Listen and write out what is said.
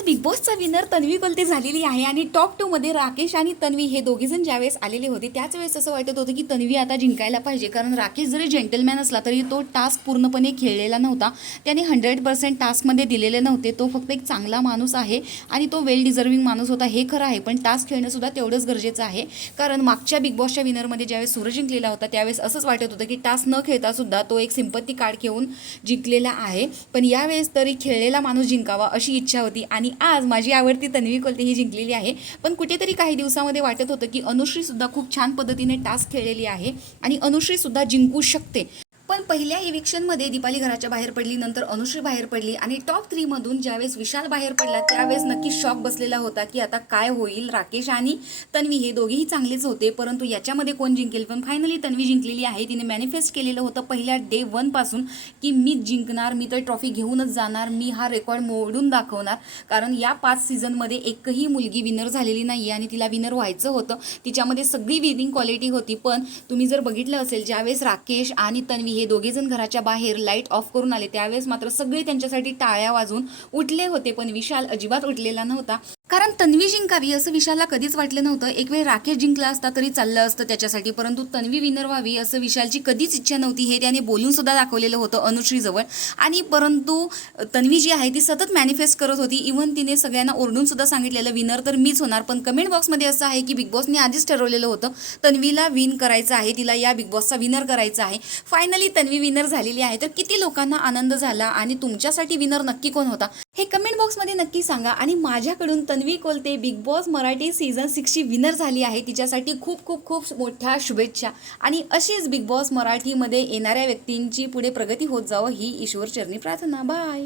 आज big बॉसचा winner Tanvi Kolte झालेली आहे आणि टॉप 2 मध्ये राकेश आणि तन्वी हे दोघेजण ज्यावेळेस आलेले होते त्याच वेळेस असं वाटत होतं की तन्वी आता जिंकायला पाहिजे, कारण राकेश जरी जेंटलमॅन असला तरी तो टास्क पूर्णपणे खेळलेला नव्हता. त्याने 100% टास्कमध्ये दिलेले नव्हते. तो फक्त एक चांगला माणूस आहे आणि तो वेल डिझर्विंग माणूस होता हे खरं आहे, पण टास्क खेळणं सुद्धा तेवढंच गरजेचं आहे. कारण मागच्या बिग बॉसच्या विनरमध्ये ज्यावेळेस सूरज जिंकलेला होता त्यावेळेस असंच वाटत होतं की टास्क न खेळता सुद्धा तो एक सिंपत्ती कार्ड घेऊन जिंकलेला आहे, पण यावेळेस तरी खेळलेला माणूस जिंकावा अशी इच्छा होती आणि आज माझी आवडती तन्वी कोलते ही जिंकलेली आहे. पण कुठेतरी काही दिवसामध्ये वाटत होतं की अनुश्री सुद्धा खूप छान पद्धतीने टास्क खेळलेली आहे आणि अनुश्री सुद्धा जिंकू शकते. पण पहिल्या इव्हिक्शनमध्ये दीपाली घराच्या बाहेर पडली, नंतर अनुश्री बाहेर पडली आणि टॉप 3 मधून ज्यावेळेस विशाल बाहेर पडला त्यावेळेस नक्की शॉक बसलेला होता की आता काय होईल. राकेश आणि तन्वी हे दोघेही चांगलेच होते, परंतु याच्यामध्ये कोण जिंकेल. पण फायनली तन्वी जिंकलेली आहे. तिने मॅनिफेस्ट केलेलं होतं पहिल्या डे 1 पासून की मी जिंकणार, मी तर ट्रॉफी घेऊनच जाणार, मी हा रेकॉर्ड मोडून दाखवणार. कारण या 5 सीझनमध्ये एकही मुलगी विनर झालेली नाही आणि तिला विनर व्हायचं होतं. तिच्यामध्ये सगळी विनिंग क्वालिटी होती. पण तुम्ही जर बघितलं असेल ज्यावेळेस राकेश आणि तन्वी हे दोघेजण घराच्या बाहेर लाईट ऑफ करून आले त्यावेळेस मात्र सगळे त्यांच्यासाठी टाळ्या वाजवून उठले होते, पण विशाल अजिबात उठलेला नव्हता. कारण तन्वी जिंकावी असं विशालला कधीच वाटलं नव्हतं. एक वेळ राकेश जिंकला असता तरी चाललं असतं त्याच्यासाठी, परंतु तन्वी विनर व्हावी असं विशालची कधीच इच्छा नव्हती. हे त्याने बोलून सुद्धा दाखवलेलं होतं अनुश्रीजवळ. आणि परंतु तन्वी जी आहे ती सतत मॅनिफेस्ट करत होती. इव्हन तिने सगळ्यांना ओरडून सुद्धा सांगितलेलं विनर तर मीच होणार. पण कमेंट बॉक्समध्ये असं आहे की बिग बॉसने आधीच ठरवलेलं होतं तन्वीला विन करायचं आहे, तिला या बिग बॉसचा विनर करायचा आहे. फायनली तन्वी विनर झालेली आहे. तर किती लोकांना आनंद झाला आणि तुमच्यासाठी विनर नक्की कोण होता हे कमेंट बॉक्समध्ये नक्की सांगा. आणि माझ्याकडून Tanvi Kolte Bigg Boss Marathi season 6ची विनर झाली आहे, तिच्यासाठी खूप खूप खूप मोठ्या शुभेच्छा. आणि अशीच बिग बॉस मराठीमध्ये येणाऱ्या व्यक्तींची पुढे प्रगती होत जावं ही ईश्वरचरणी प्रार्थना. बाय.